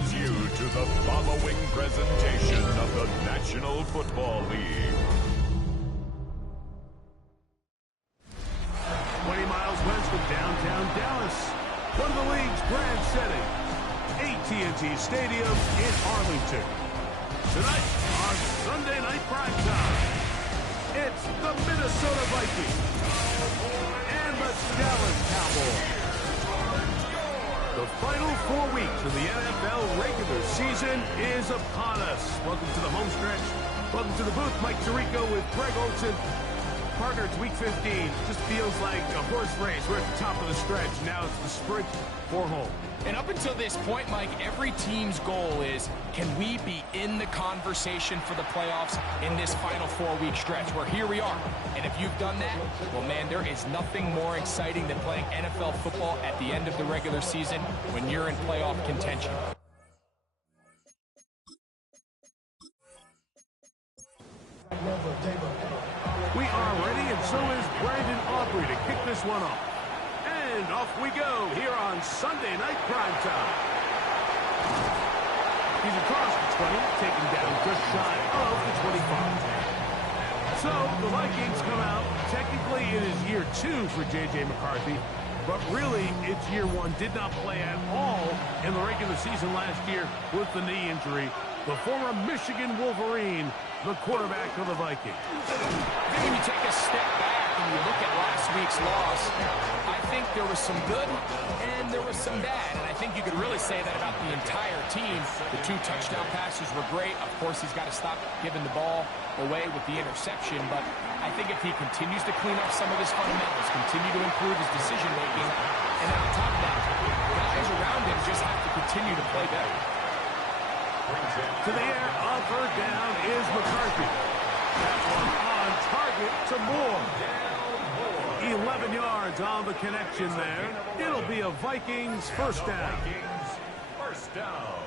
brings you to the following presentation of the National Football League. 20 miles west of downtown Dallas, one of the league's grand settings, AT&T Stadium in Arlington. Tonight on Sunday Night Primetime, it's the Minnesota Vikings and the Dallas Cowboys. The final 4 weeks of the NFL regular season is upon us. Welcome to the home stretch. Welcome to the booth. Mike Tirico with Greg Olson. Partner, it's week 15. Just feels like a horse race. We're at the top of the stretch. Now it's the sprint for home. And up until this point, Mike, every team's goal is, can we be in the conversation for the playoffs in this final 4-week stretch? Where here we are. And if you've done that, well, man, there is nothing more exciting than playing NFL football at the end of the regular season when you're in playoff contention. We are ready, and so is Brandon Aubrey to kick this one off. And off we go here on Sunday Night Primetime. He's across the 20, taken down just shy of the 25. So the Vikings come out. Technically, it is year 2 for J.J. McCarthy, but really, it's year 1. Did not play at all in the regular season last year with the knee injury. The former Michigan Wolverine, the quarterback of the Vikings. When you take a step back and you look at last week's loss, I think there was some good and there was some bad. And I think you could really say that about the entire team. The 2 touchdown passes were great. Of course, he's got to stop giving the ball away with the interception. But I think if he continues to clean up some of his fundamentals, continue to improve his decision-making, and on top of that, guys around him just have to continue to play better. To the air, on third down is McCarthy. That one on target to Moore. 11 yards on the connection there. It'll be a Vikings first down. First down.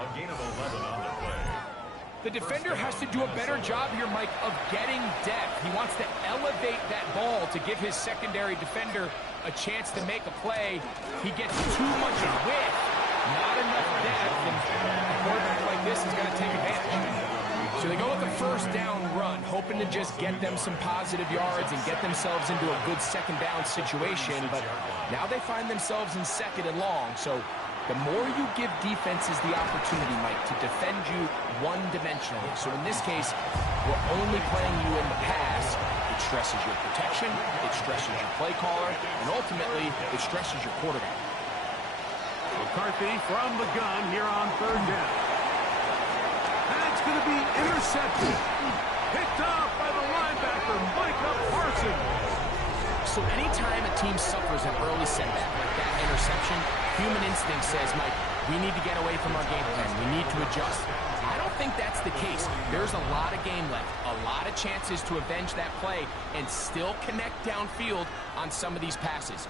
A gain of 11 on the play. The defender has to do a better job here, Mike, of getting depth. He wants to elevate that ball to give his secondary defender a chance to make a play. He gets too much width, not enough depth, and a quarterback like this is going to take advantage. So they go with the first down run, hoping to just get them some positive yards and get themselves into a good second down situation, but now they find themselves in second and long. So the more you give defenses the opportunity, Mike, to defend you one-dimensionally. So in this case, we're only playing you in the pass. It stresses your protection, it stresses your play caller, and ultimately, it stresses your quarterback. McCarthy from the gun here on third down. And it's going to be intercepted. Picked off by the linebacker, Micah Parsons. So anytime a team suffers an early setback like that interception, human instinct says, Mike, we need to get away from our game plan. We need to adjust. I don't think that's the case. There's a lot of game left, a lot of chances to avenge that play and still connect downfield on some of these passes.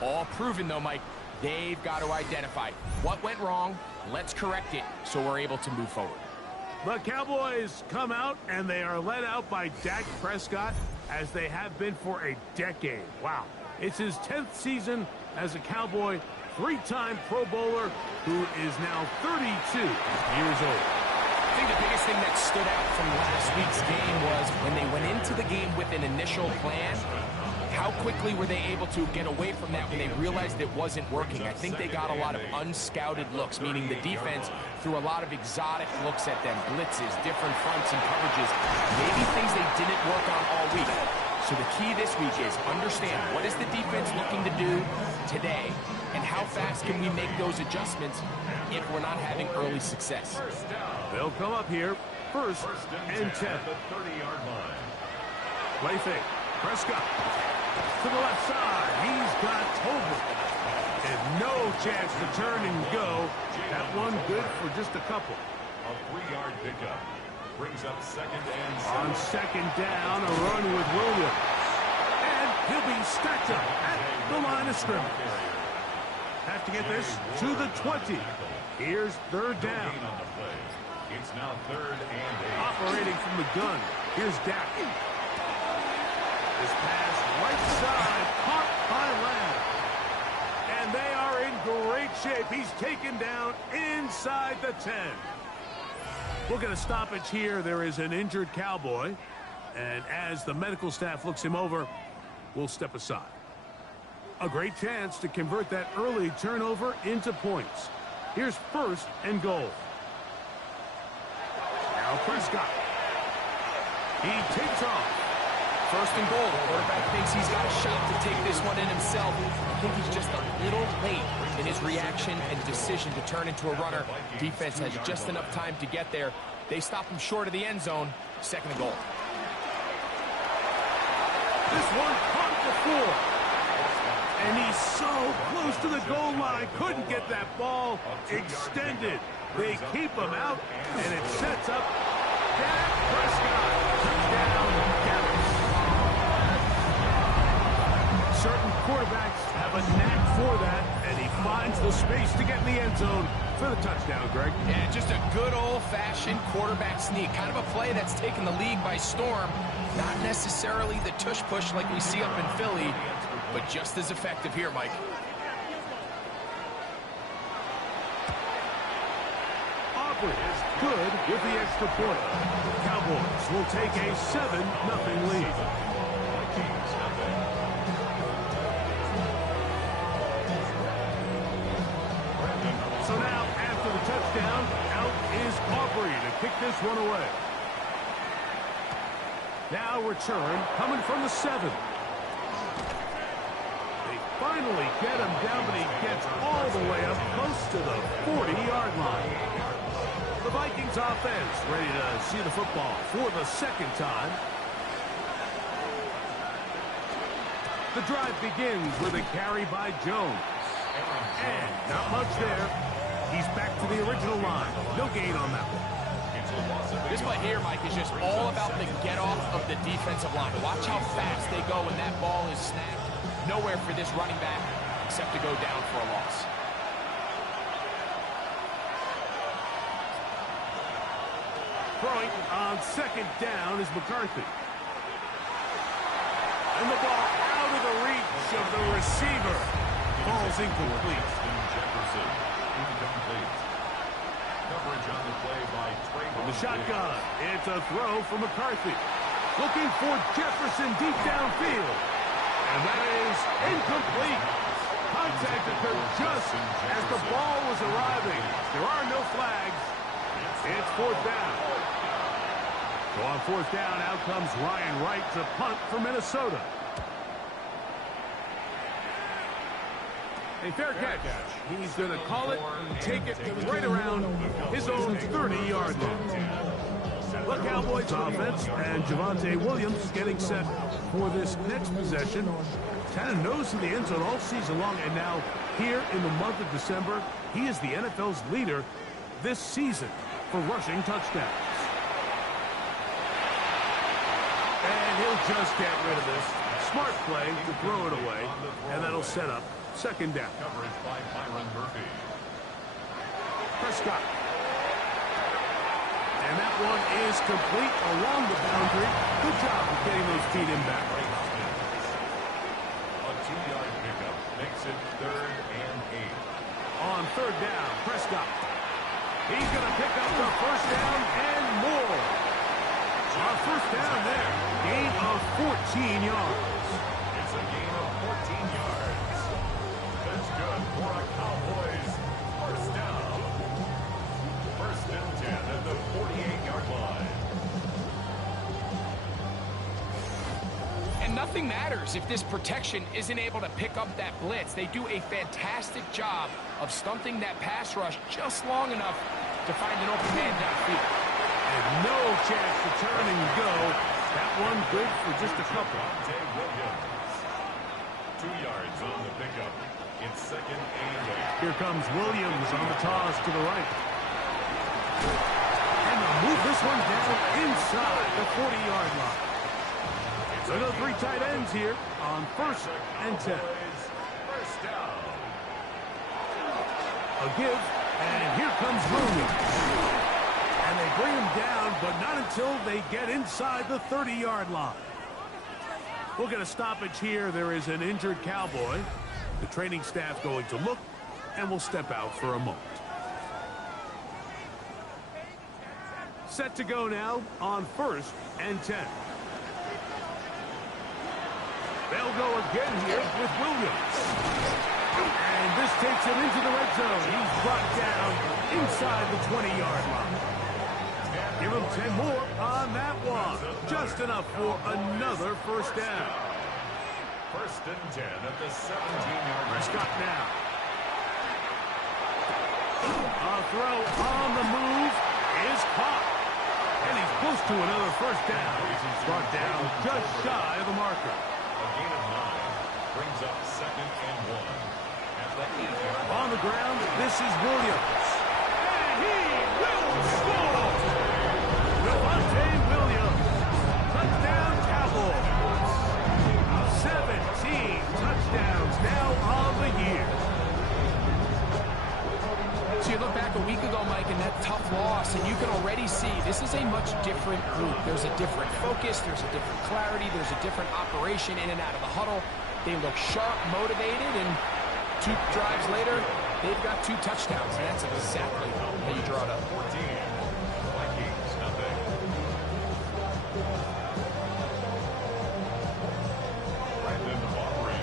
All proven, though, Mike, they've got to identify what went wrong, let's correct it so we're able to move forward. The Cowboys come out, and they are led out by Dak Prescott, as they have been for a decade. Wow. It's his 10th season as a Cowboy, 3-time Pro Bowler, who is now 32 years old. I think the biggest thing that stood out from last week's game was when they went into the game with an initial plan, how quickly were they able to get away from that when they realized it wasn't working? I think they got a lot of unscouted looks, meaning the defense threw a lot of exotic looks at them, blitzes, different fronts and coverages, maybe things they didn't work on all week. So the key this week is understand what is the defense looking to do today, and how fast can we make those adjustments if we're not having early success. They'll come up here, first and 10. The 30-yard line. Play fake. Prescott to the left side. He's got Tolbert. And no chance to turn and go. That one good for just a couple. A 3-yard pickup. Brings up second and 7. On second down, a run with Williams. And he'll be stacked up at the line of scrimmage. Have to get this to the 20. Here's third down. It's now third and 8. Operating from the gun. Here's Dak. This pass right side, caught by Lamb. And they are in great shape. He's taken down inside the 10. We'll get a stoppage here. There is an injured Cowboy. And as the medical staff looks him over, we'll step aside. A great chance to convert that early turnover into points. Here's 1st and goal. Now Prescott. He takes off. 1st and goal. The quarterback thinks he's got a shot to take this one in himself. I think he's just a little late in his reaction and decision to turn into a runner. Defense has just enough time to get there. They stop him short of the end zone. 2nd and goal. This one caught the floor. And he's so close to the goal line. Couldn't get that ball extended. They keep him out, and it sets up Dak Prescott. Touchdown, Dallas. Certain quarterbacks have a knack for that, and he finds the space to get in the end zone for the touchdown, Greg. Yeah, just a good old-fashioned quarterback sneak. Kind of a play that's taken the league by storm. Not necessarily the tush-push like we see up in Philly, but just as effective here, Mike. Aubrey is good with the extra point. Cowboys will take a 7-0 lead. So now, after the touchdown, out is Aubrey to kick this one away. Now return coming from the 7. They finally get him down, but he gets all the way up close to the 40-yard line. The Vikings offense ready to see the football for the 2nd time. The drive begins with a carry by Jones. And not much there. He's back to the original line. No gain on that one. This play here, Mike, is just all about the get-off of the defensive line. Watch how fast they go when that ball is snapped. Nowhere for this running back except to go down for a loss. Throwing on 2nd down is McCarthy. And the ball out of the reach of the receiver. Ball's incomplete. From the shotgun, it's a throw for McCarthy. Looking for Jefferson deep downfield. And that is incomplete. Contact occurred just as the ball was arriving. There are no flags. It's 4th down. So on 4th down, out comes Ryan Wright to punt for Minnesota. A fair catch. He's going to call it and take it right around his own 30-yard line. The Cowboys offense and Javonte Williams getting set for this next possession. Kind of knows in the end zone all season long, and now here in the month of December, he is the NFL's leader this season for rushing touchdowns. And he'll just get rid of this. Smart play to throw it away, and that'll set up 2nd down. Coverage by Byron Murphy. Prescott. And that one is complete along the boundary. Good job of getting those feet in back. A 2-yard pickup makes it 3rd and 8. On 3rd down, Prescott. He's going to pick up the 1st down and more. On 1st down there, gain of 14 yards. It's a gain of 14 yards. That's good for a Cowboys 1st down. 1st and 10 at the 48-yard line. And nothing matters if this protection isn't able to pick up that blitz. They do a fantastic job of stunting that pass rush just long enough to find an open man downfield. And no chance to turn and go. That one good for just a couple. Williams. 2 yards on the pickup. It's 2nd and 8. Here comes Williams on the toss to the right. And they'll move this one down inside the 40-yard line. So no 3 tight ends here on 1st and 10. 1st down. A give, and here comes Williams. And they bring him down, but not until they get inside the 30-yard line. We'll get a stoppage here. There is an injured Cowboy. The training staff going to look and will step out for a moment. Set to go now on 1st and 10. They'll go again here with Williams. And this takes him into the red zone. He's brought down inside the 20-yard line. Give him 10 more on that one. Just enough for another first down. 1st and 10 at the 17-yard line. Prescott now. A throw on the move is caught. And he's close to another first down. He's brought down just shy of the marker. A gain of 9 brings up 2nd and 1 at the 8-yard line. On the ground, this is Williams. And he will score! Williams. Touchdown Cowboys. 17 touchdowns now on the year. So you look back a week ago, Mike, and that tough loss, and you can already see this is a much different group. There's a different focus, there's a different clarity, there's a different operation in and out of the huddle. They look sharp, motivated, and 2 drives later, they've got 2 touchdowns, and that's exactly how you draw it up. 14. Vikings, nothing.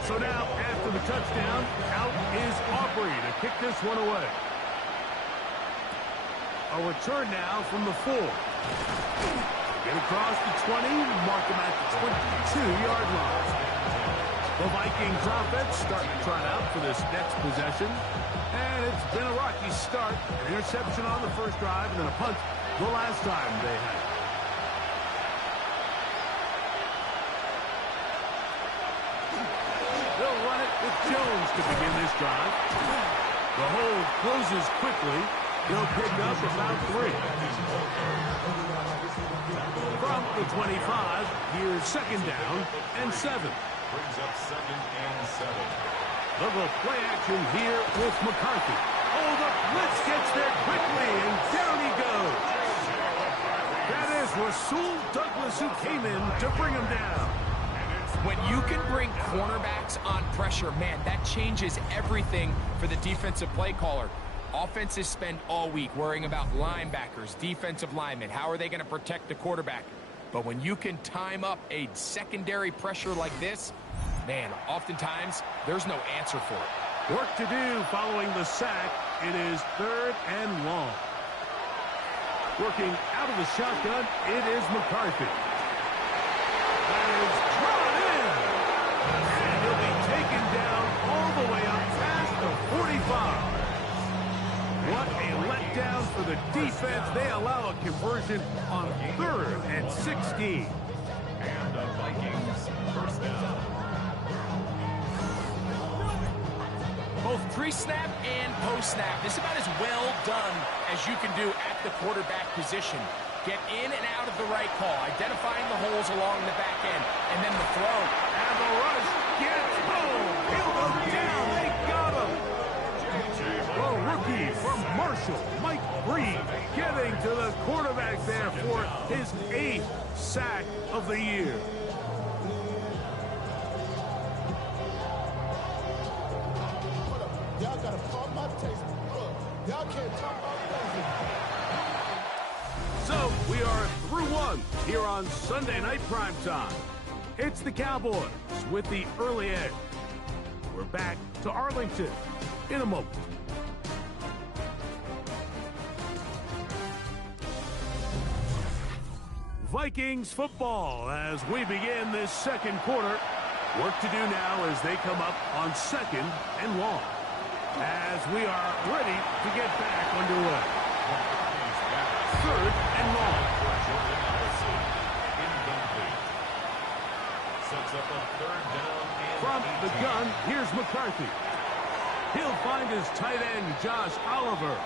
So now, after the touchdown, out is Aubrey to kick this one away. A return now from the 4. Get across the 20, mark him at the 22-yard line. The Vikings offense starting to trot out for this next possession. And it's been a rocky start. An interception on the first drive and then a punt the last time they had it. They'll run it with Jones to begin this drive. The hold closes quickly. He'll pick up about 3. From the 25, here's 2nd down and 7. Brings up 2nd and 7. They'll go play action here with McCarthy. Oh, the blitz gets there quickly, and down he goes. That is Rasul Douglas who came in to bring him down. When you can bring cornerbacks on pressure, man, that changes everything for the defensive play caller. Offenses spend all week worrying about linebackers, defensive linemen. How are they going to protect the quarterback? But when you can time up a secondary pressure like this, man, oftentimes there's no answer for it. Work to do following the sack. It is 3rd and long. Working out of the shotgun, it is McCarthy. That is drawn in. And he'll be taken down all the way up past the 45. What a letdown for the defense. They allow a conversion on 3rd and 16. And the Vikings first down. Both pre-snap and post-snap. This is about as well done as you can do at the quarterback position. Get in and out of the right call, identifying the holes along the back end, and then the throw. And the rush gets home. He'll go down. They got him. The rookie from Marshall, Mike Breed, getting to the quarterback there for his 8th sack of the year. Y'all gotta pump my taste. Y'all can't talk about crazy. So we are through 1 here on Sunday Night Primetime. It's the Cowboys with the early edge. We're back to Arlington in a moment. Vikings football as we begin this 2nd quarter. Work to do now as they come up on 2nd and long. As we are ready to get back underway. 3rd and long. Sets up a 3rd down and From 18. the gun, here's McCarthy. He'll find his tight end, Josh Oliver.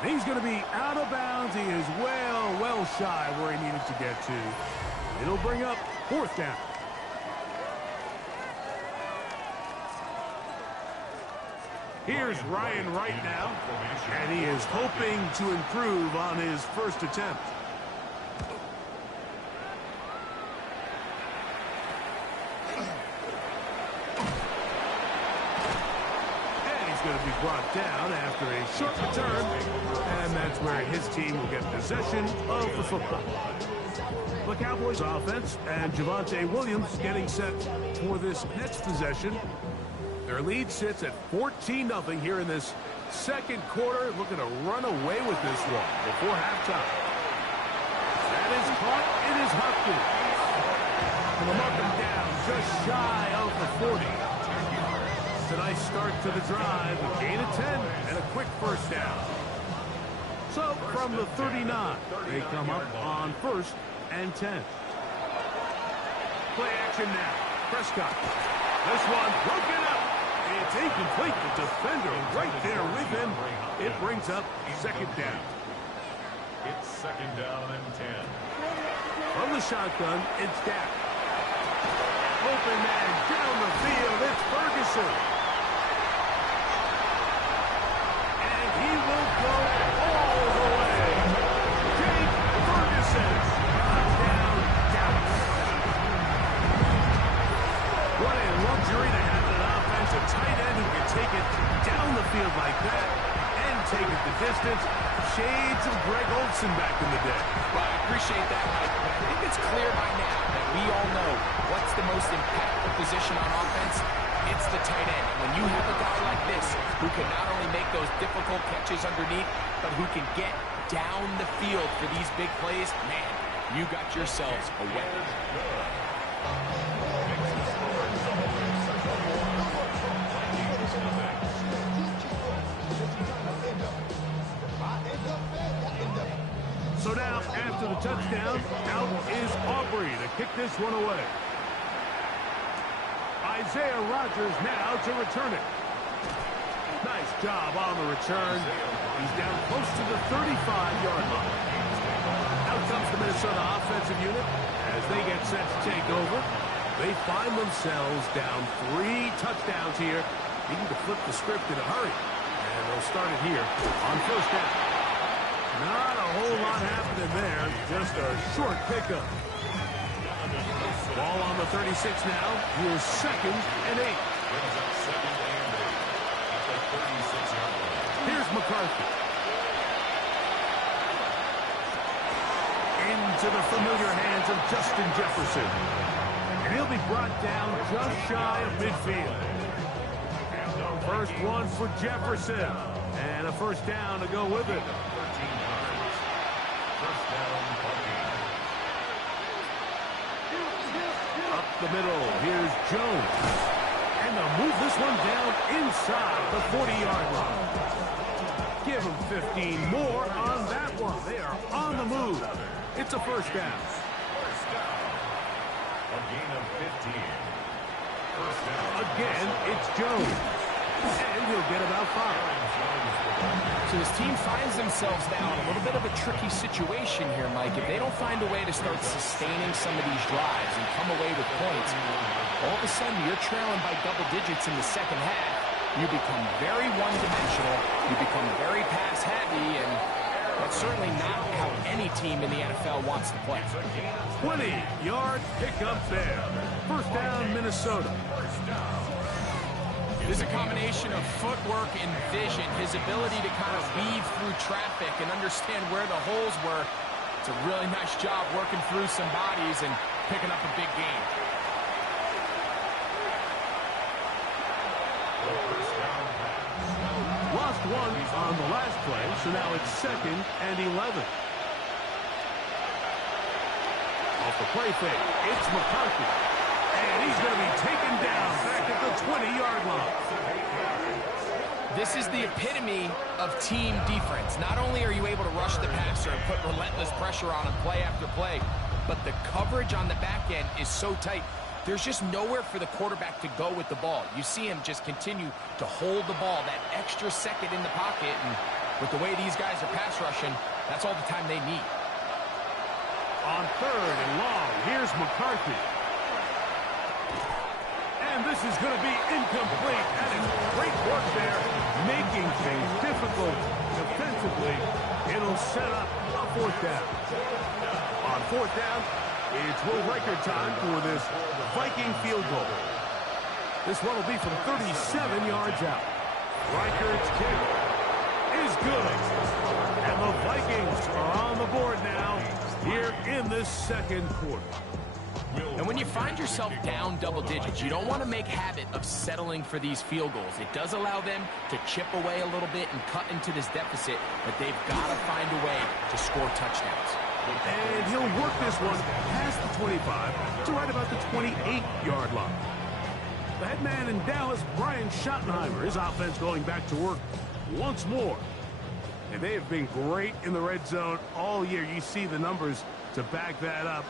And he's going to be out of bounds. He is well shy where he needed to get to. It'll bring up 4th down. Here's Ryan Wright now, and he is hoping to improve on his first attempt. And he going to be brought down after a short return, and that's where his team will get possession of the football. The Cowboys offense and Javonte Williams getting set for this next possession. Their lead sits at 14-0 here in this second quarter, looking to run away with this one before halftime. That is caught. It is Hopkins. And they'll mark him down just shy of the 40. It's a nice start to the drive, a gain of 10 and a quick first down. So from the 39, they come up on 1st and 10. Play action now. Prescott. This one broken up. It's incomplete. The defender right there with him. It brings up second down. It's second down and 10. From the shotgun, it's Dak. Open man down the field. It's Ferguson. And he will go all the way. Jake Ferguson. Touchdown, Dallas. What a luxury to have an offensive tight end who can take it down the field like that and take it the distance. Shades of Greg Olsen back in the day. Well, I appreciate that, Mike, but I think it's clear by now that we all know what's the most impactful position on offense. It's the tight end. When you have a guy like this who can not only make those difficult catches underneath, but who can get down the field for these big plays, man, you got yourselves a weapon. So now, after the touchdown, out is Aubrey to kick this one away. Isaiah Rodgers now to return it. Nice job on the return. He's down close to the 35-yard line. Out comes the Minnesota offensive unit as they get set to take over. They find themselves down 3 touchdowns here. Needing to flip the script in a hurry. And they'll start it here on first down. Not a whole lot happening there. Just a short pickup. Ball on the 36 now. Here's second and 8. Here's McCarthy. Into the familiar hands of Justin Jefferson. And he'll be brought down just shy of midfield. First one for Jefferson. And a first down to go with it. Up the middle, here's Jones. And they'll move this one down inside the 40-yard line. Give them 15 more on that one. They are on the move. It's a first down. A gain of 15. First down. Again, it's Jones. And he'll get about 5. So this team finds themselves now in a little bit of a tricky situation here, Mike. If they don't find a way to start sustaining some of these drives and come away with points, all of a sudden you're trailing by double digits in the second half. You become very one-dimensional. You become very pass-heavy, and that's certainly not how any team in the NFL wants to play. 20-yard pickup there. First down, Minnesota. It is a combination of footwork and vision, his ability to kind of weave through traffic and understand where the holes were. It's a really nice job working through some bodies and picking up a big gain. Lost one on the last play, so now it's second and 11. Off the play fake, it's McCarthy. And he's going to be taken down back at the 20-yard line. This is the epitome of team defense. Not only are you able to rush the passer and put relentless pressure on him play after play, but the coverage on the back end is so tight. There's just nowhere for the quarterback to go with the ball. You see him just continue to hold the ball that extra second in the pocket, and with the way these guys are pass rushing, that's all the time they need. On third and long, here's McCarthy. And this is going to be incomplete. That is great work there, making things difficult defensively. It'll set up a fourth down. On fourth down, it's Will Riker time for this Viking field goal. This one will be from 37 yards out. Reichard's kick is good. And the Vikings are on the board now here in this second quarter. And when you find yourself down double digits, you don't want to make habit of settling for these field goals. It does allow them to chip away a little bit and cut into this deficit, but they've got to find a way to score touchdowns. And he'll work this one past the 25 to right about the 28-yard line. The head man in Dallas, Brian Schottenheimer, his offense going back to work once more. And they have been great in the red zone all year. You see the numbers to back that up.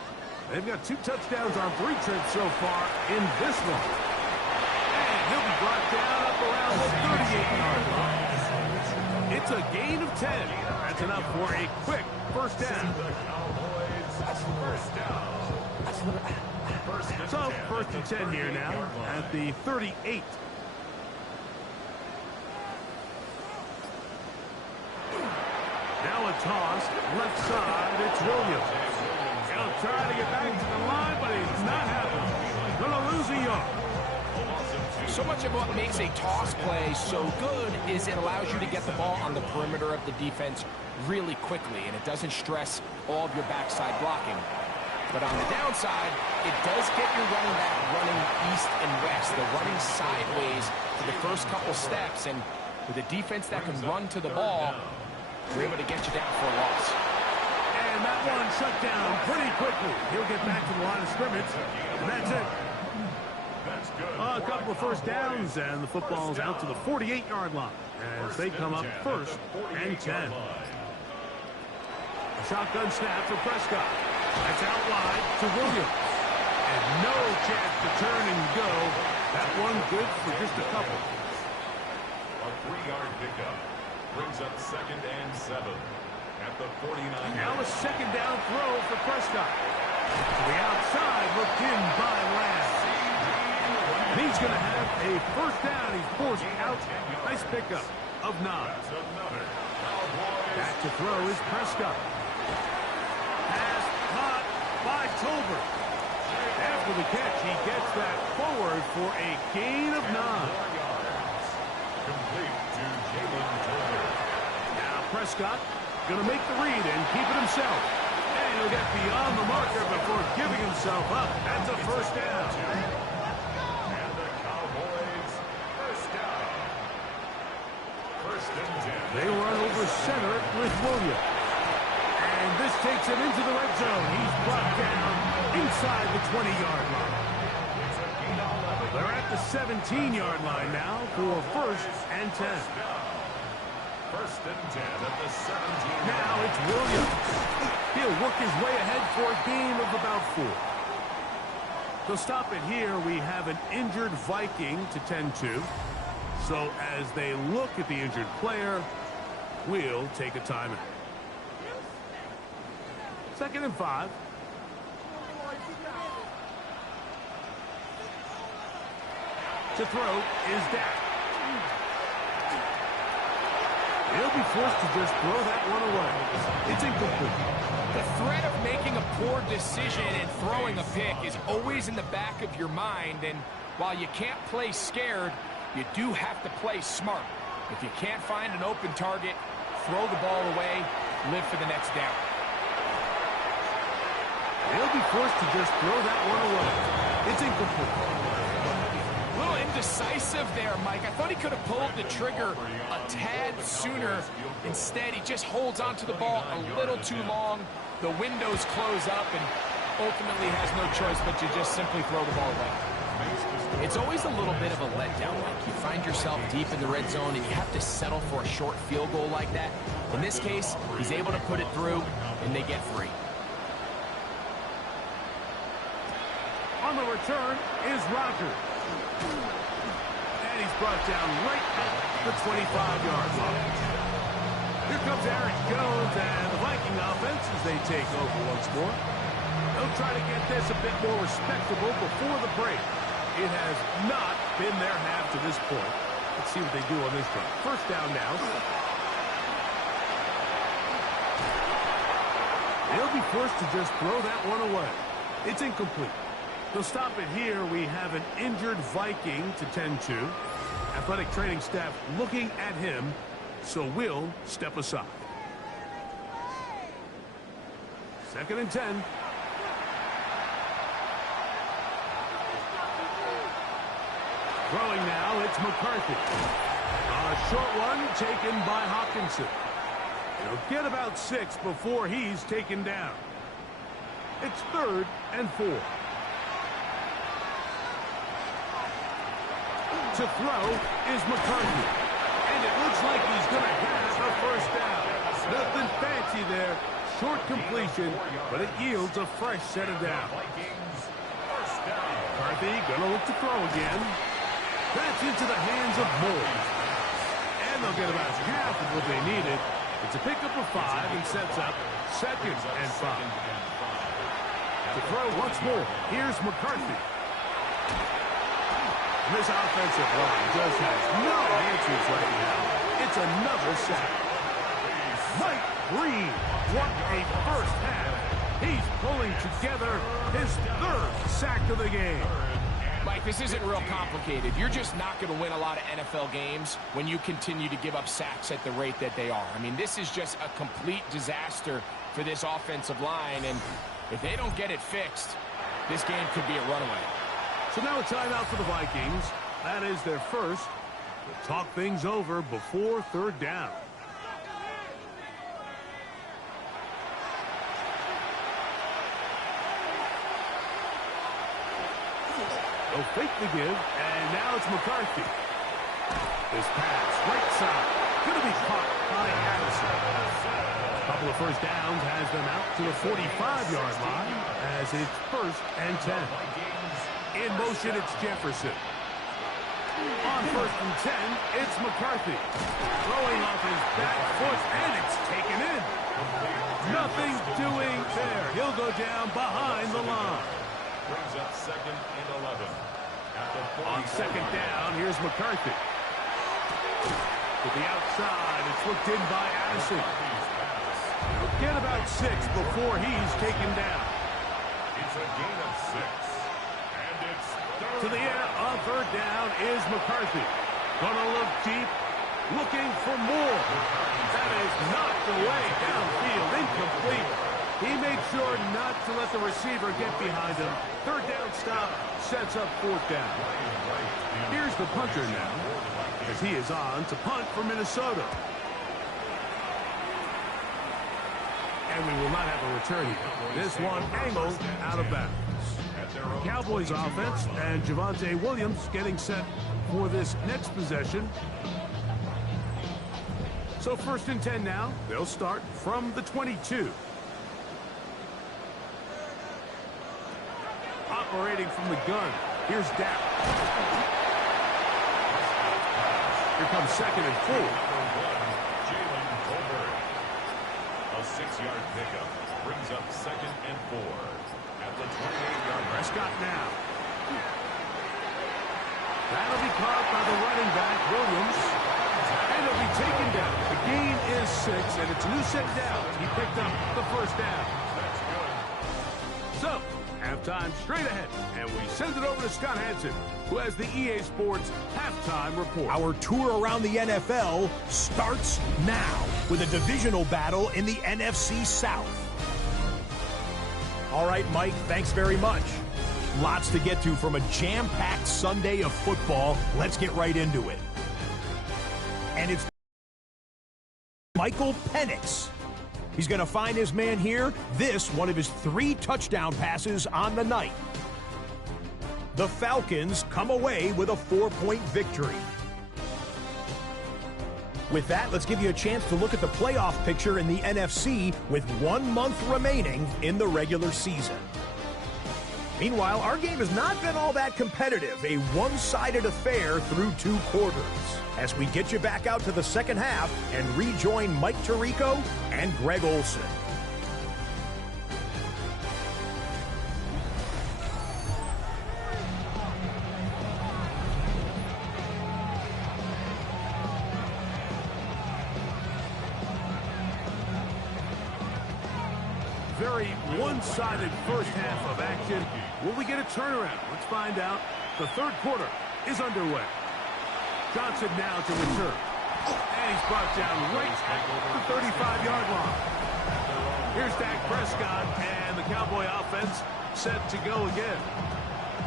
They've got 2 touchdowns on 3 trips so far in this one. And he'll be brought down up around the 38-yard line. It's a gain of 10. That's enough for a quick first down. So, first and 10 here now at the 38. Now a toss, left side, it's Williams. He'll try to get back to the line, but he's not happening. Gonna lose a yard. So much of what makes a toss play so good is it allows you to get the ball on the perimeter of the defense really quickly, and it doesn't stress all of your backside blocking. But on the downside, it does get your running back running east and west. They're running sideways for the first couple steps, and with a defense that can run to the ball, we're able to get you down for a loss. And that one shut down pretty quickly. He'll get back to the line of scrimmage, and that's it. A couple of first downs, and the football's out to the 48-yard line as they come up first and 10. A shotgun snap for Prescott. That's out wide to Williams. And no chance to turn and go. That one good for just a couple. A 3-yard pickup brings up 2nd and 7 at the 49. Now a second down throw for Prescott. To the outside, looked in by Lamb. He's going to have a first down. He's forced out. Nice pickup of 9. Back to throw is Prescott. Pass caught by Tolbert. After the catch, he gets that forward for a gain of 9. Complete to Jalen Tolbert. Now Prescott going to make the read and keep it himself. And he'll get beyond the marker before giving himself up. That's a first down. And the Cowboys first down. First and 10. They run over center with Williams. And this takes him into the red zone. He's brought down inside the 20-yard line. They're at the 17-yard line now for first and 10. First and 10 at the 17. Now it's Williams. He'll work his way ahead for a gain of about 4. To stop it here, we have an injured Viking to tend to. So as they look at the injured player, we'll take a timeout. 2nd and 5. To throw is Dak. He'll be forced to just throw that one away. It's incomplete. The threat of making a poor decision and throwing a pick is always in the back of your mind, and while you can't play scared, you do have to play smart. If you can't find an open target, throw the ball away, live for the next down. He'll be forced to just throw that one away. It's incomplete. A little indecisive there, Mike. I thought he could have pulled the trigger a tad sooner. Instead, he just holds onto the ball a little too long. The windows close up, and ultimately has no choice but to just simply throw the ball away. It's always a little bit of a letdown, Mike. You find yourself deep in the red zone, and you have to settle for a short field goal like that. In this case, he's able to put it through, and they get free. On the return is Rodgers. And he's brought down right at the 25-yard line. Here comes Aaron Jones and the Viking offense as they take over once more. They'll try to get this a bit more respectable before the break. It has not been their half to this point. Let's see what they do on this drive. First down now. They'll be forced to just throw that one away. It's incomplete. They'll stop it here. We have an injured Viking to tend to. Athletic training staff looking at him, so we'll step aside. 2nd and 10. Throwing now, it's McCarthy. A short one taken by Hopkinson. He'll get about 6 before he's taken down. It's 3rd and 4. To throw is McCarthy. And it looks like he's going to have a first down. Nothing fancy there. Short completion, but it yields a fresh set of downs. McCarthy going to look to throw again. That's into the hands of Moore. And they'll get about half of what they needed. It's a pickup of 5 and sets up 2nd and 5. To throw once more, here's McCarthy. This offensive line just has no answers right now. It's another sack. Mike Green, what a first half. He's pulling together his 3rd sack of the game. Mike, this isn't real complicated. You're just not going to win a lot of NFL games when you continue to give up sacks at the rate that they are. I mean, this is just a complete disaster for this offensive line, and if they don't get it fixed, this game could be a runaway. So now a timeout for the Vikings. That is their first. We'll talk things over before 3rd down. They'll fake the give, and now it's McCarthy. This pass, right side, going to be caught by Addison. A couple of first downs has them out to the 45-yard line as it's 1st and 10. In motion, it's Jefferson. On 1st and 10, it's McCarthy. Throwing off his back foot, and it's taken in. Nothing doing there. He'll go down behind the line. Brings up 2nd and 11. On 2nd down, here's McCarthy. To the outside, it's looked in by Addison. He'll get about 6 before he's taken down. It's a gain of 6. And it's To the air on 3rd down is McCarthy. Gonna look deep, looking for more. That is knocked away downfield, incomplete. He made sure not to let the receiver get behind him. 3rd down stop sets up 4th down. Here's the punter now, as he is on to punt for Minnesota. And we will not have a return here. This one angled out of bounds. Cowboys offense and Javonte Williams getting set for this next possession. So 1st and 10 now. They'll start from the 22. Operating from the gun. Here's Dak. Here comes 2nd and 4. a 6-yard pickup. Brings up 2nd and 4. At the 28-yard line. Prescott now. That'll be caught by the running back, Williams. And it'll be taken down. The gain is 6, and it's a new set down. He picked up the 1st down. So, halftime straight ahead, and we send it over to Scott Hansen, who has the EA Sports halftime report. Our tour around the NFL starts now with a divisional battle in the NFC South. All right, Mike, thanks very much. Lots to get to from a jam-packed Sunday of football. Let's get right into it. And it's Michael Penix. He's going to find his man here. This, one of his 3 touchdown passes on the night. The Falcons come away with a 4-point victory. With that, let's give you a chance to look at the playoff picture in the NFC with 1 month remaining in the regular season. Meanwhile, our game has not been all that competitive, a one-sided affair through 2 quarters. As we get you back out to the second half and rejoin Mike Tirico and Greg Olson. Very one-sided first half of action. Will we get a turnaround? Let's find out. The 3rd quarter is underway. Johnson now to return. And he's brought down right at the 35-yard line. Here's Dak Prescott, and the Cowboy offense set to go again.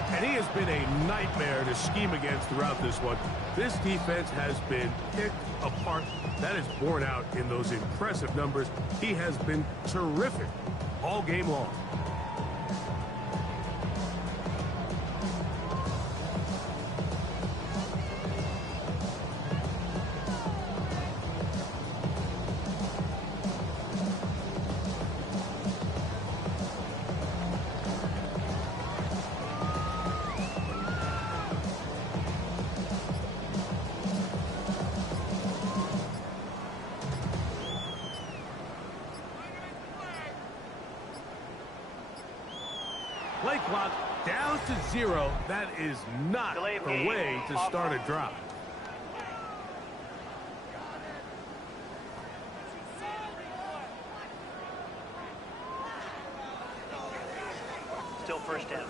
And he has been a nightmare to scheme against throughout this one. This defense has been picked apart. That is borne out in those impressive numbers. He has been terrific all game long. Play clock down to 0. That is not the way to start a drive. Still first down.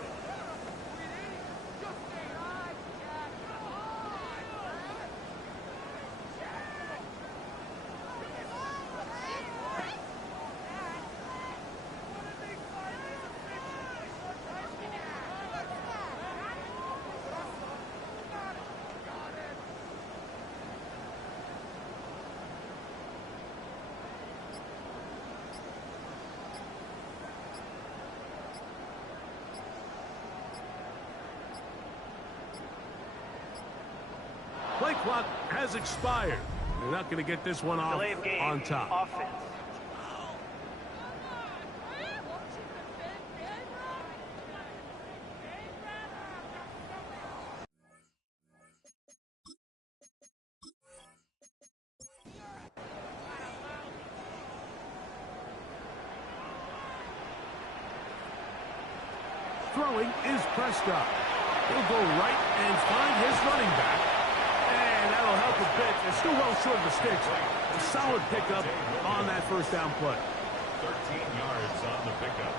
Play clock has expired. They're not going to get this one off on top. Offense. Throwing is Prescott. He'll go right and find his running back. And that'll help a bit. They're still well short of the sticks. A solid pickup on that first down play. 13 yards on the pickup.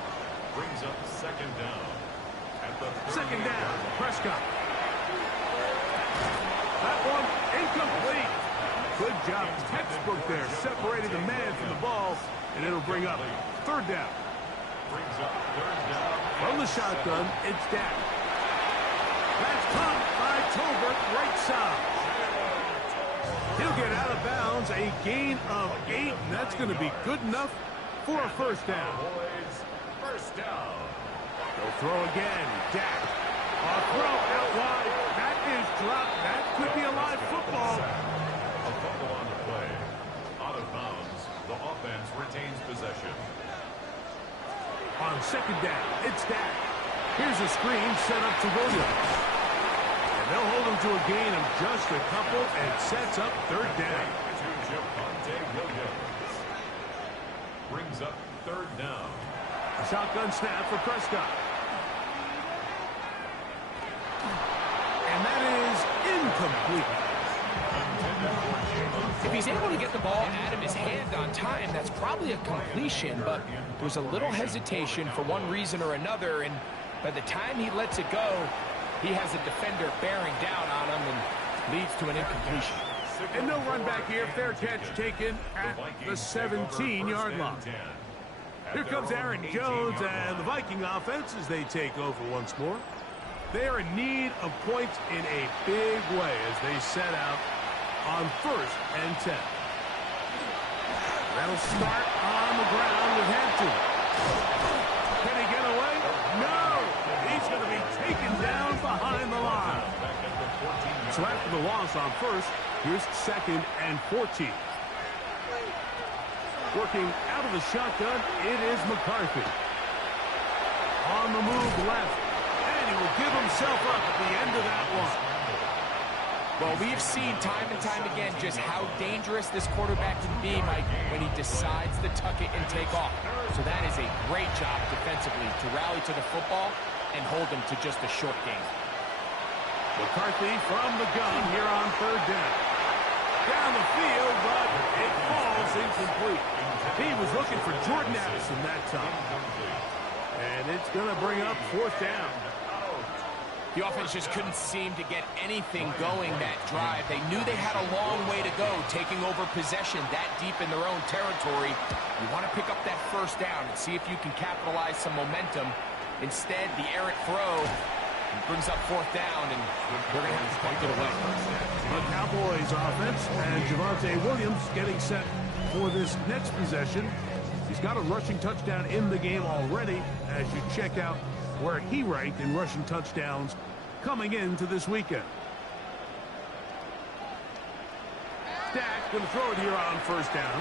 Brings up second down. At the Second down, Prescott. That one incomplete. Good job. Textbook there. Separating the man from the ball. And it'll bring up third down. Brings up third down. From the shotgun, it's Dak. That's caught by Tolbert, right side. He'll get out of bounds, a gain of 8, and that's going to be good enough for a first down. Cowboys, first down. They'll throw again, Dak. A throw out wide. That is dropped. That could be a live football. A fumble on the play. Out of bounds, the offense retains possession. On second down, it's Dak. Here's a screen set up to Williams. And they'll hold him to a gain of just a couple and sets up third down. To Javonte Williams. Brings up third down. A shotgun snap for Prescott. And that is incomplete. If he's able to get the ball out of his hand on time, that's probably a completion, but there's a little hesitation for one reason or another, and by the time he lets it go, he has a defender bearing down on him and leads to an incompletion. And no run back here. Fair catch taken at the 17-yard line. Here comes Aaron Jones and the Viking offense as they take over once more. They are in need of points in a big way as they set out on 1st and 10. That'll start on the ground with Hampton. Can he get away? No! He's going to be taken down behind the line. So after the loss on 1st, here's 2nd and 14. Working out of the shotgun, it is McCarthy. On the move left. And he will give himself up at the end of that one. Well, we've seen time and time again just how dangerous this quarterback can be, Mike, when he decides to tuck it and take off. So that is a great job defensively to rally to the football and hold him to just a short game. McCarthy from the gun here on 3rd down. Down the field, but it falls incomplete. He was looking for Jordan Addison that time. And it's going to bring up 4th down. The offense just couldn't seem to get anything going that drive. They knew they had a long way to go, taking over possession that deep in their own territory. You want to pick up that first down and see if you can capitalize some momentum. Instead, the errant throw brings up fourth down, and they're going to have to punt it away. The Cowboys offense and Javonte Williams getting set for this next possession. He's got a rushing touchdown in the game already as you check out where he ranked in rushing touchdowns coming into this weekend. Dak going to throw it here on first down.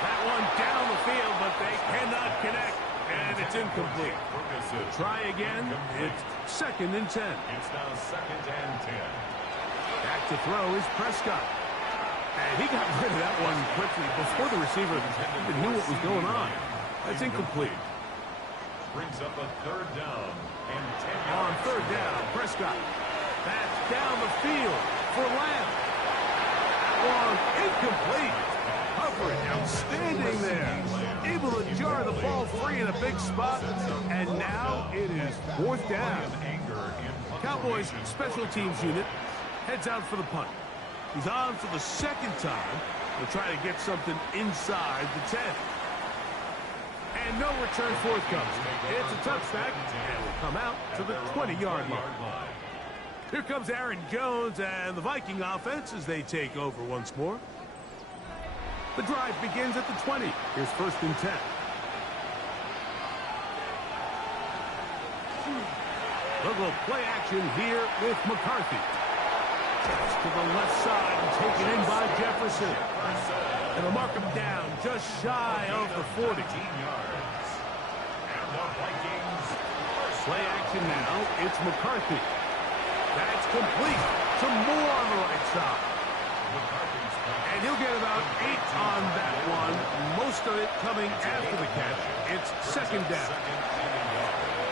That one down the field, but they cannot connect, and it's incomplete. Try again. It's 2nd and 10. It's now 2nd and 10. Back to throw is Prescott. And he got rid of that one quickly before the receiver even knew what was going on. That's incomplete. Brings up a 3rd down and 10 On 3rd down, Prescott. That's down the field for Lamb. That one incomplete. Coverage outstanding there. Able to jar the ball free in a big spot. And now it is 4th down. Cowboys special teams unit heads out for the punt. He's on for the 2nd time. He'll try to get something inside the 10. And no return forthcoming. It's a touchback, and will come out to the 20-yard line. Here comes Aaron Jones and the Viking offense as they take over once more. The drive begins at the 20. Here's 1st and 10. They'll go play action here with McCarthy. Just to the left side and taken in by Jefferson. And they'll mark him down just shy of the 40. Play action now. It's McCarthy. That's complete to Moore on the right side. And he'll get about 8 on that one. Most of it coming after the catch. It's 2nd down.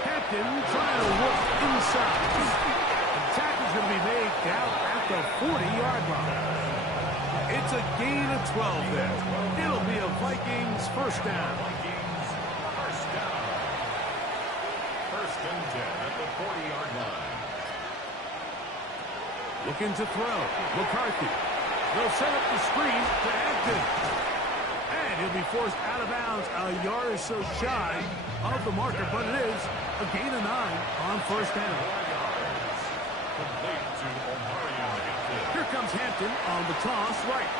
Hampton trying to work inside. The tackle's going to be made down at the 40-yard line. It's a gain of 12 there. It'll be a Vikings first down. 1st and 10 at the 40-yard line. Looking to throw. McCarthy. They'll set up the screen to Hampton. And he'll be forced out of bounds a yard or so shy of the marker, but it is a gain of 9 on 1st down. Here comes Hampton on the toss right.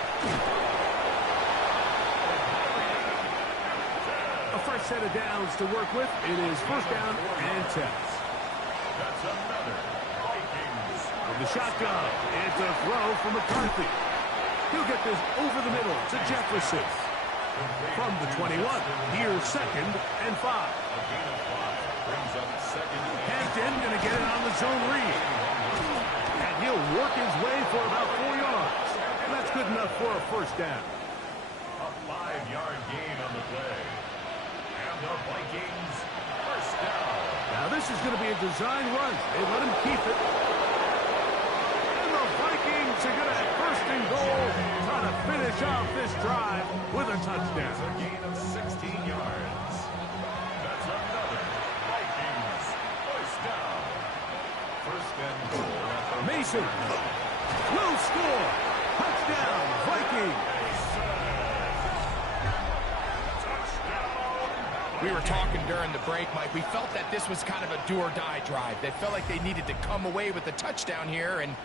A fresh set of downs to work with. It is 1st down and 10. That's another Vikings. From the shotgun, it's a throw from McCarthy. He'll get this over the middle to Jefferson. From the 21, here's 2nd and 5. Hampton going to get it on the zone read. And he'll work his way for about 4 yards. And that's good enough for a 1st down. A 5-yard gain on the play. And the Vikings first down. Now this is going to be a design run. They let him keep it. And the Vikings are going to have 1st and goal, trying to finish off this drive with a touchdown. A gain of 16 yards. That's another Vikings first down. 1st and goal. Mason will score. Touchdown, Vikings. We were talking during the break, Mike. We felt that this was kind of a do-or-die drive. They felt like they needed to come away with a touchdown here, and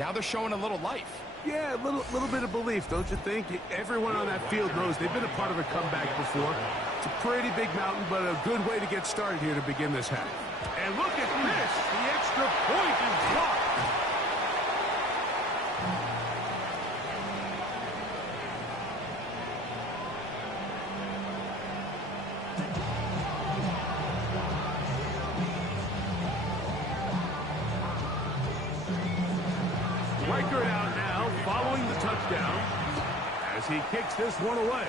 now they're showing a little life. Yeah, a little bit of belief, don't you think? Everyone on that field knows they've been a part of a comeback before. It's a pretty big mountain, but a good way to get started here to begin this half. And look at this. The extra point is blocked. Riker out now, following the touchdown, as he kicks this one away.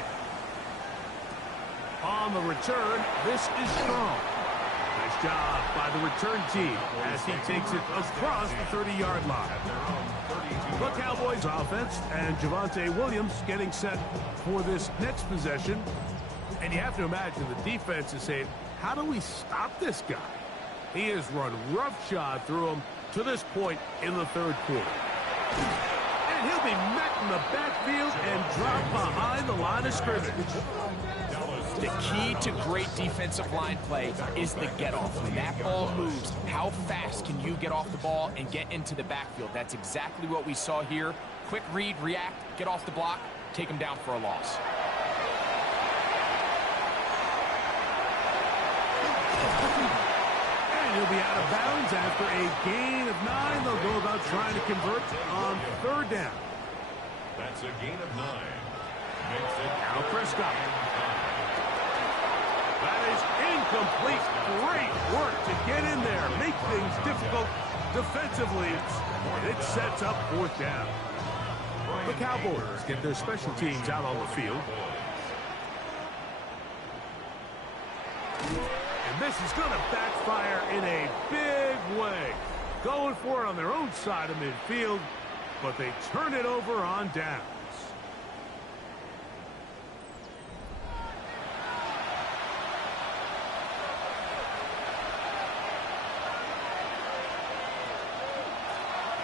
On the return, this is strong. Nice job by the return team as he takes it across the 30-yard line. The Cowboys offense and Javonte Williams getting set for this next possession. And you have to imagine the defense is saying, how do we stop this guy? He has run roughshod through him, to this point in the third quarter. And he'll be met in the backfield and dropped behind the line of scrimmage. The key to great defensive line play is the get-off. When that ball moves, how fast can you get off the ball and get into the backfield? That's exactly what we saw here. Quick read, react, get off the block, take him down for a loss. And he'll be out of bounds after a gain of 9. They'll go about trying to convert on third down. That's a gain of 9. Makes it Now Prescott. That is incomplete. Great work to get in there. Make things difficult defensively. It sets up fourth down. The Cowboys get their special teams out on the field. And this is going to backfire in a big way. Going for it on their own side of midfield, but they turn it over on downs.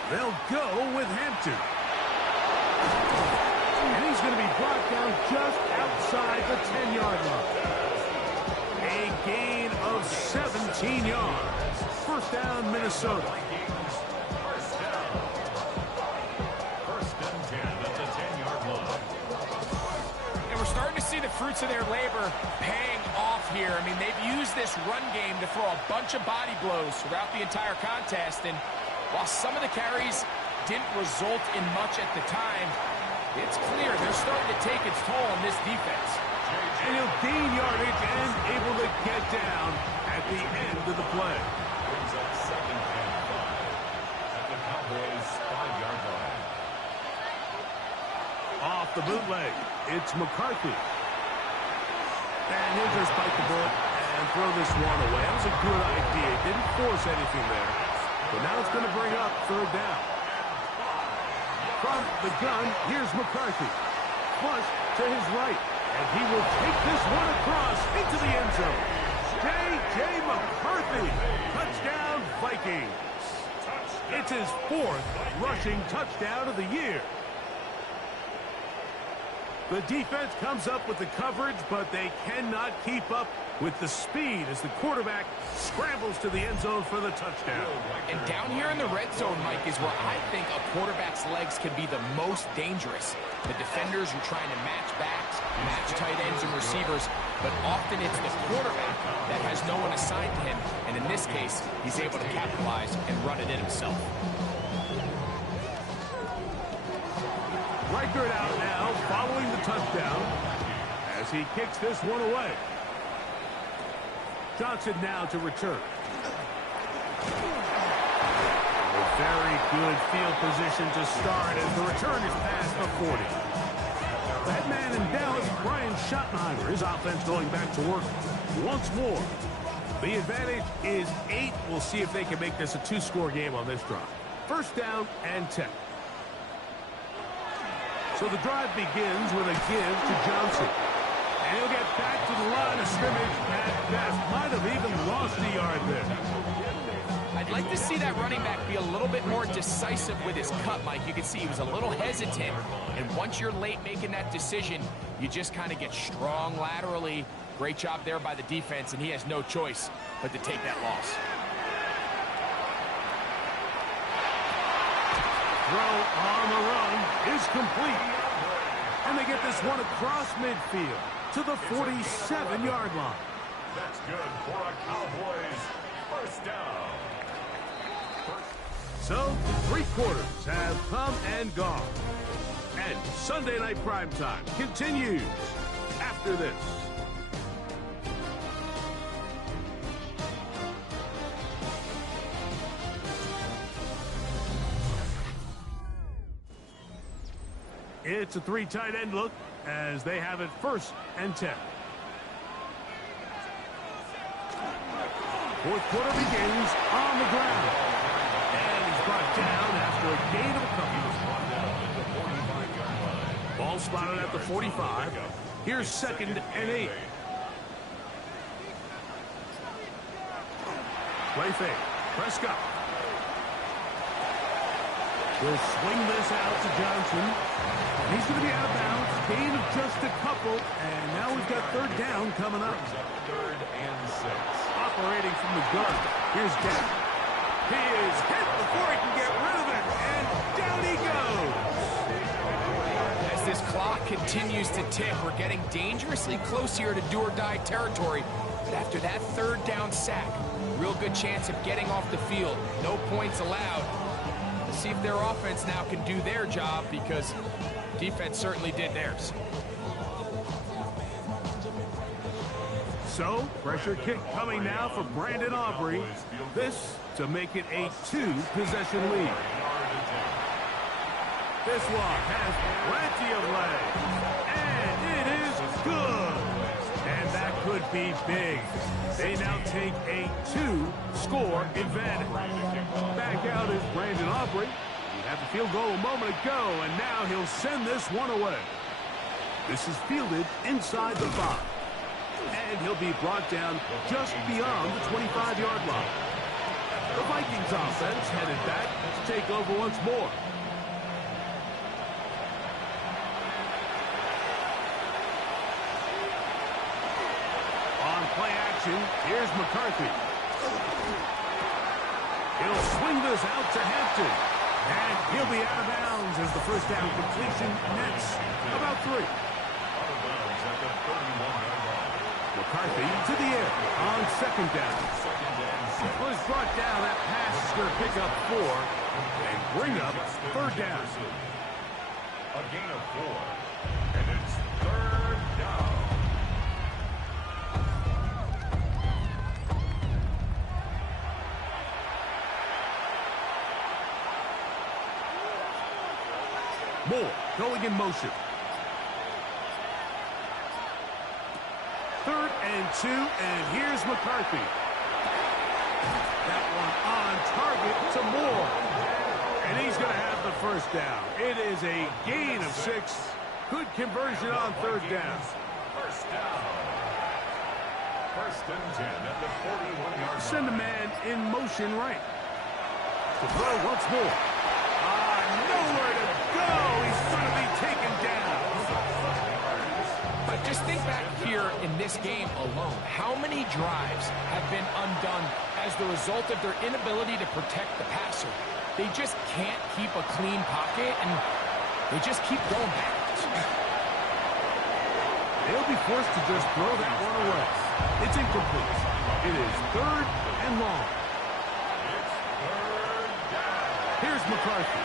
They'll go with Hampton. And he's going to be brought down just outside the 10-yard line. A gain of 17 yards. First down, Minnesota. First and 10 at the 10-yard line. And we're starting to see the fruits of their labor paying off here. I mean, they've used this run game to throw a bunch of body blows throughout the entire contest. And while some of the carries didn't result in much at the time, it's clear they're starting to take its toll on this defense. And he'll gain yardage and able to get down at the end of the play. Brings up second and 5 at the Cowboys' 5-yard line. Off the bootleg, it's McCarthy. And he'll just bite the bullet and throw this one away. That was a good idea. Didn't force anything there. But now it's going to bring up third down. From the gun, here's McCarthy. Flush to his right. And he will take this one across into the end zone. J.J. McCarthy. Touchdown, Vikings. It's his 4th rushing touchdown of the year. The defense comes up with the coverage, but they cannot keep up with the speed as the quarterback scrambles to the end zone for the touchdown. And down here in the red zone, Mike, is where I think a quarterback's legs can be the most dangerous. The defenders are trying to match backs, match tight ends and receivers, but often it's the quarterback that has no one assigned to him, and in this case, he's able to capitalize and run it in himself. Riker out now, following the touchdown, as he kicks this one away. Johnson now to return. A very good field position to start as the return is past the 40. That man in Dallas, Brian Schottenheimer, his offense going back to work once more. The advantage is 8. We'll see if they can make this a 2-score game on this drive. First down and 10. So the drive begins with a give to Johnson. And he'll get back to the line of scrimmage at best. Might have even lost a yard there. I'd like to see that running back be a little bit more decisive with his cut, Mike. You can see he was a little hesitant. And once you're late making that decision, you just kind of get strong laterally. Great job there by the defense, and he has no choice but to take that loss. Throw on the run is complete. And they get this one across midfield to the 47-yard line. That's good for a Cowboys first down. So, 3 quarters have come and gone. And Sunday Night Primetime continues after this. It's a 3 tight end look as they have it first and 10. Fourth quarter begins on the ground. And he's brought down after a gain of a couple. Ball spotted at the 45. Here's second and 8. Play fake. Prescott. He'll swing this out to Johnson. And he's going to be out of bounds. Gain of just a couple. And now we've got third down coming up. Third and 6. Operating from the gun. Here's Dak. He is hit before he can get rid of it. And down he goes. As this clock continues to tick, we're getting dangerously close here to do-or-die territory. But after that third down sack, real good chance of getting off the field. No points allowed. Let's see if their offense now can do their job, because defense certainly did theirs. So, pressure kick coming now for Brandon Aubrey. This to make it a 2-possession lead. This one has plenty of legs. And it is good. And that could be big. They now take a 2-score advantage. Back out is Brandon Aubrey. He had the field goal a moment ago, and now he'll send this one away. This is fielded inside the 5. And he'll be brought down just beyond the 25-yard line. The Vikings offense headed back to take over once more. On play action, here's McCarthy. He'll swing this out to Hampton. And he'll be out of bounds as the first down completion nets about 3. McCarthy to the air on second down. Was brought down. That pass is going to pick up 4 and bring up third down. A gain of 4. And it's third down. Moore going in motion. 3rd and 2, and here's McCarthy. That one on target to Moore. And he's going to have the first down. It is a gain of 6. Good conversion on third down. First down. First and 10 at the 41-yard line. Send a man in motion right. To throw once more. Nowhere to go. He's going to be taken down. But just think back here in this game alone. How many drives have been undone as the result of their inability to protect the passer? They just can't keep a clean pocket, and they just keep going backwards. They'll be forced to just throw that one away. It's incomplete. It is 3rd and long. It's third down. Here's McCarthy.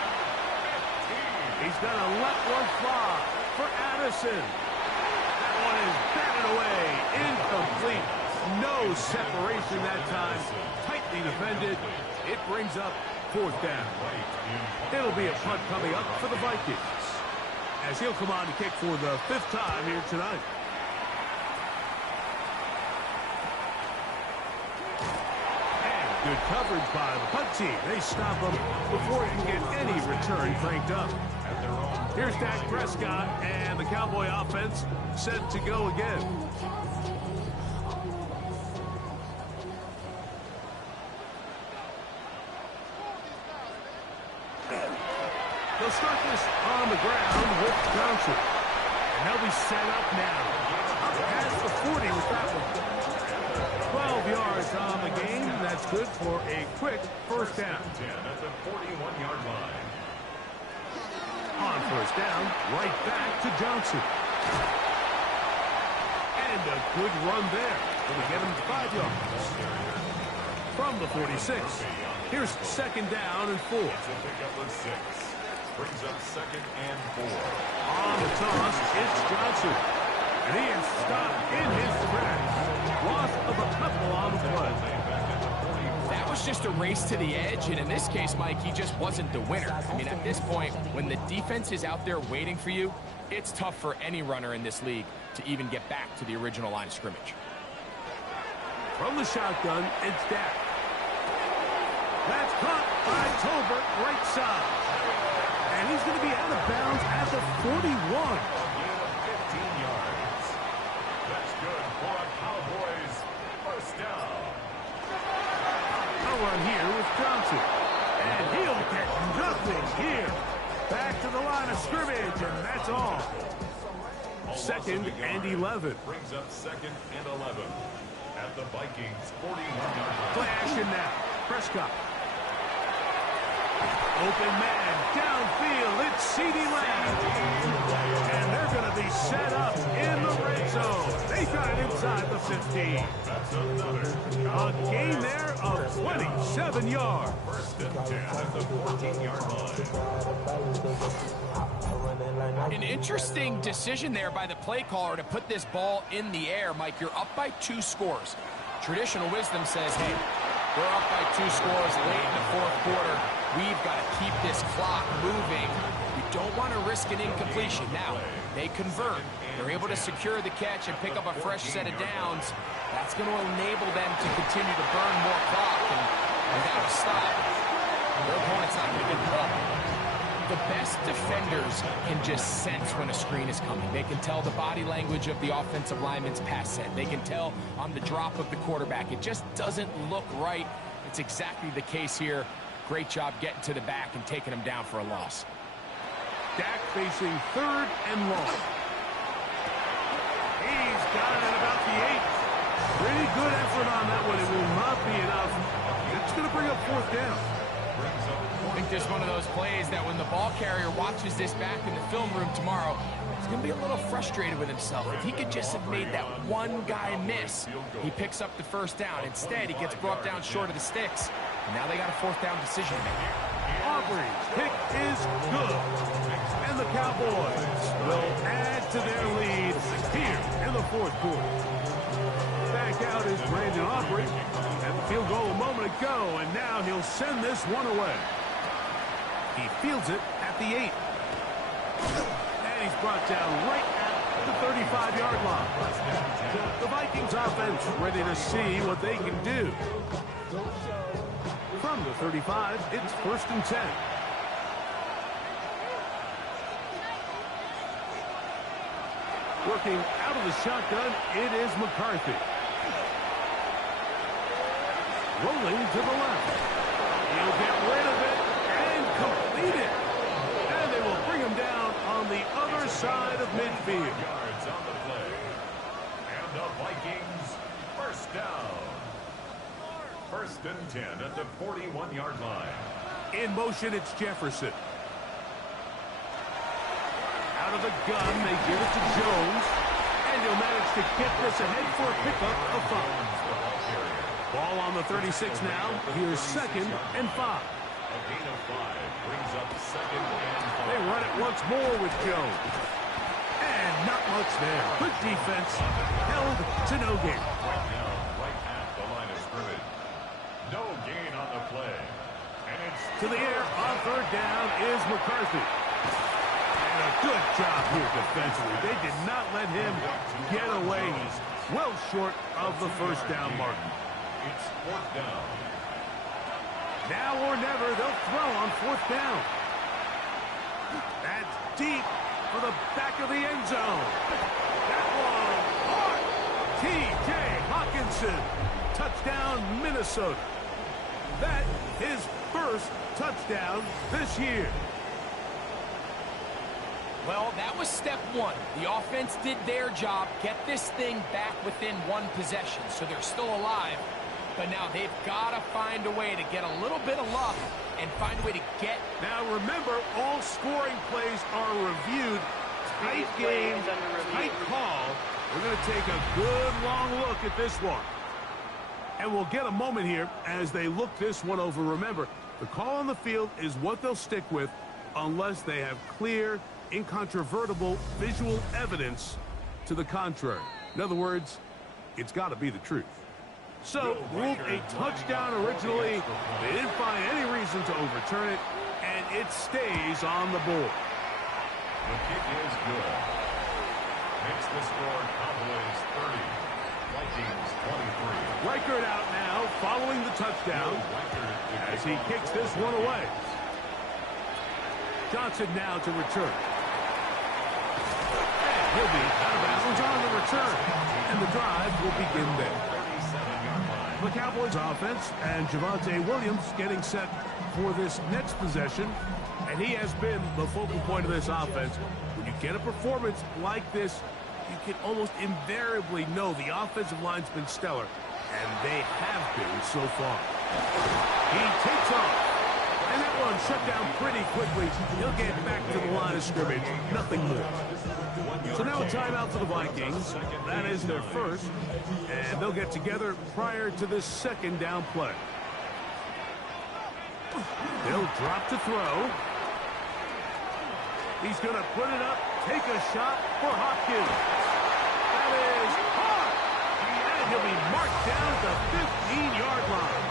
He's going to let one fly for Addison. That one is batted away. Incomplete. No separation that time. Tightly defended. It brings up 4th down. It'll be a punt coming up for the Vikings, as he'll come on to kick for the 5th time here tonight. And good coverage by the punt team. They stop him before he can get any return cranked up. Here's Dak Prescott, and the Cowboy offense set to go again. They'll start this on the ground with Johnson. And they'll be set up now. Up past the 40 with that one. 12 yards on the game. That's good for a quick first down. 10 at the 41-yard line. On first down, right back to Johnson. And a good run there. Going to get him 5 yards. From the 46, here's second down and 4. To pick up the 6. Brings up 2nd and 4. On the toss, it's Johnson. And he is stopped in his tracks. Loss of a couple on the play. That was just a race to the edge, and in this case, Mike, he just wasn't the winner. I mean, at this point, when the defense is out there waiting for you, it's tough for any runner in this league to even get back to the original line of scrimmage. From the shotgun, it's Dak. That's caught by Tolbert, right side. And he's going to be out of bounds at the 41. 15 yards. That's good for a Cowboys first down. A run here with Johnson. And he'll get nothing here. Back to the line of scrimmage, and that's all. Second and 11. Brings up second and 11 at the Vikings 41-yard line. Play action now. Prescott. Open man, downfield, it's CeeDee Lamb. And they're going to be set up in the red zone. They got it inside the 15. That's another. A gain there of 27 yards. First and 10 at the 14-yard line. An interesting decision there by the play caller to put this ball in the air. Mike, you're up by 2 scores. Traditional wisdom says, hey, we're up by 2 scores late in the fourth quarter. We've got to keep this clock moving. We don't want to risk an incompletion. Now, they convert. They're able to secure the catch and pick up a fresh set of downs. That's going to enable them to continue to burn more clock. And without a stop, their opponent's not going to get the ball. The best defenders can just sense when a screen is coming. They can tell the body language of the offensive lineman's pass set. They can tell on the drop of the quarterback. It just doesn't look right. It's exactly the case here. Great job getting to the back and taking him down for a loss. Dak facing third and long. He's got it at about the 8. Pretty good effort on that one. It will not be enough. It's going to bring up fourth down. I think there's one of those plays that when the ball carrier watches this back in the film room tomorrow, he's going to be a little frustrated with himself. If he could just have made that one guy miss, he picks up the first down. Instead, he gets brought down short of the sticks. And now they got a fourth down decision to make. Aubrey's pick is good. And the Cowboys will add to their lead here in the fourth quarter. Back out is Brandon Aubrey. Had the field goal a moment ago, and now he'll send this one away. He fields it at the 8. And he's brought down right at the 35-yard line. The Vikings offense ready to see what they can do. From the 35, it's first and 10. Working out of the shotgun, it is McCarthy. Rolling to the left. He'll get rid of it and complete it. And they will bring him down on the other side of midfield. Yards on the play. And the Vikings first down. First and 10 at the 41-yard line. In motion, it's Jefferson. Out of the gun, they give it to Jones. And he'll manage to get this ahead for a pickup of 5. Ball on the 36 now. Here's second and 5. A gain of 5 brings up second and 5. They run it once more with Jones. And not much there. Good defense. Held to no gain. Right now, right at the line of scrimmage. No gain on the play. And it's To the air on third down is McCarthy. And a good job here defensively. They did not let him get away. He's well short of the first down mark. It's fourth down. Now or never, they'll throw on fourth down. That's deep for the back of the end zone. That one hard. T.J. Hawkinson. Touchdown, Minnesota. That his first touchdown this year. Well, that was step one. The offense did their job, get this thing back within one possession, so they're still alive. But now they've got to find a way to get a little bit of luck and find a way to get. Now remember, all scoring plays are reviewed. Tight game, tight call. We're going to take a good long look at this one. And we'll get a moment here as they look this one over. Remember, the call on the field is what they'll stick with unless they have clear, incontrovertible visual evidence to the contrary. In other words, it's got to be the truth. So, ruled a touchdown originally. They didn't find any reason to overturn it, and it stays on the board. The kick is good. Makes the score Cowboys 30, Vikings 23. Reichert out now, following the touchdown, as he kicks this one away. Johnson now to return. And he'll be out of bounds on the return, and the drive will begin there. The Cowboys offense, and Javonte Williams getting set for this next possession. And he has been the focal point of this offense. When you get a performance like this, you can almost invariably know the offensive line's been stellar, and they have been so far. He takes off, and that one shut down pretty quickly. He'll get back to the line of scrimmage, nothing more. So now a timeout for the Vikings. That is their first, and they'll get together prior to this second down play. They'll drop to throw. He's going to put it up, take a shot for Hopkins. That is hard. And he'll be marked down at the 15-yard line.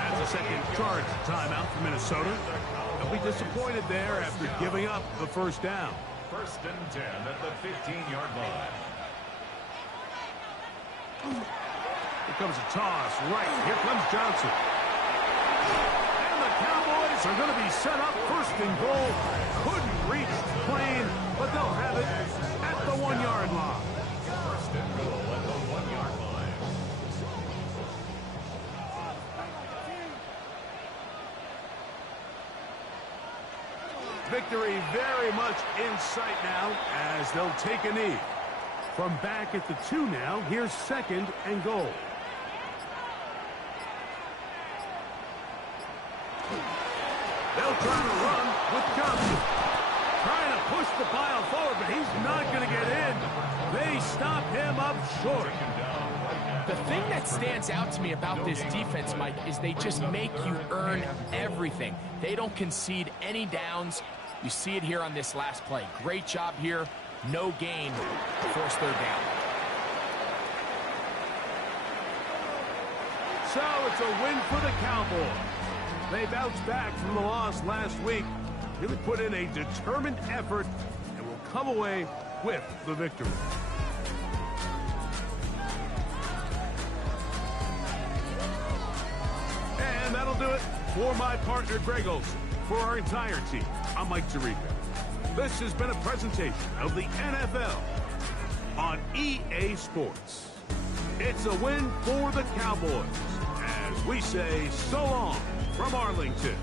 That's a second charge timeout for Minnesota. They'll be disappointed there after giving up the first down. First and 10 at the 15-yard line. Here comes a toss. Right. Here comes Johnson. And the Cowboys are going to be set up first and goal. Couldn't reach the plane, but they'll have it at the 1-yard line. First and goal at the 1-yard line. Victory very much in sight now as they'll take a knee. From back at the 2 now, here's second and goal. They'll try to run with Johnson. Trying to push the pile forward, but he's not going to get in. They stop him up short. The thing that stands out to me about this defense, Mike, is they just make you earn everything. They don't concede any downs. You see it here on this last play. Great job here. No gain. Forced third down. So it's a win for the Cowboys. They bounced back from the loss last week. Really put in a determined effort and will come away with the victory. And that'll do it for my partner, Greg Olson. For our entire team, I'm Mike Tirico. This has been a presentation of the NFL on EA Sports. It's a win for the Cowboys as we say so long from Arlington.